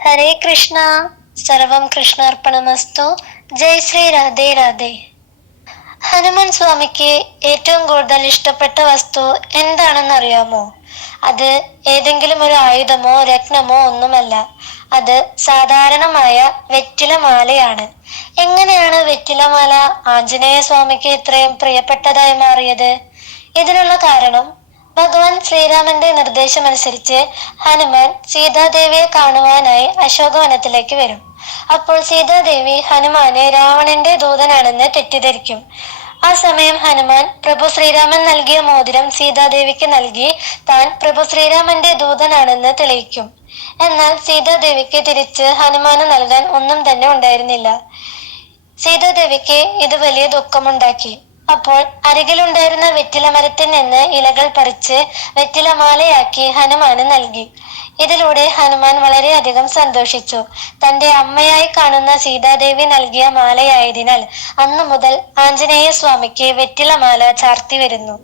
ഹരേ കൃഷ്ണ. സർവം കൃഷ്ണാർപ്പണമസ്തു. ജയ് ശ്രീ രാധേ രാധേ. ഹനുമാൻ സ്വാമിക്ക് ഏറ്റവും കൂടുതൽ ഇഷ്ടപ്പെട്ട വസ്തു എന്താണെന്ന് അറിയാമോ അത് ഏതെങ്കിലും ഒരു ആയുധമോ രത്നമോ ഒന്നുമല്ല. അത് സാധാരണമായ വെറ്റിലമാലയാണ് എങ്ങനെയാണ് വെറ്റിലമാല ആഞ്ജനേയ സ്വാമിക്ക് ഇത്രയും പ്രിയപ്പെട്ടതായി മാറിയത്? ഇതിനുള്ള കാരണം ഭഗവാൻ ശ്രീരാമന്റെ നിർദ്ദേശമനുസരിച്ച് ഹനുമാൻ സീതാദേവിയെ കാണുവാനായി അശോകവനത്തിലേക്ക് വരും. അപ്പോൾ സീതാദേവി ഹനുമാനെ രാവണന്റെ ദൂതനാണെന്ന് തെറ്റിദ്ധരിക്കും. ആ സമയം ഹനുമാൻ പ്രഭു ശ്രീരാമൻ നൽകിയ മോതിരം സീതാദേവിക്ക് നൽകി താൻ പ്രഭു ശ്രീരാമന്റെ ദൂതനാണെന്ന് തെളിയിക്കും. എന്നാൽ സീതാദേവിക്ക് തിരിച്ച് ഹനുമാന് നൽകാൻ ഒന്നും തന്നെ ഉണ്ടായിരുന്നില്ല. സീതാദേവിക്ക് ഇത് വലിയ ദുഃഖമുണ്ടാക്കി. അപ്പോൾ അരികിലുണ്ടായിരുന്ന വെറ്റില മരത്തിൽ നിന്ന് ഇലകൾ പറിച്ച് വെറ്റിലമാലയാക്കി ഹനുമാന് നൽകി. ഇതിലൂടെ ഹനുമാൻ വളരെയധികം സന്തോഷിച്ചു. തന്റെ അമ്മയായി കാണുന്ന സീതാദേവി നൽകിയ മാലയായതിനാൽ അന്നു മുതൽ ആഞ്ജനേയ സ്വാമിക്ക് വെറ്റിലമാല ചാർത്തി വരുന്നു.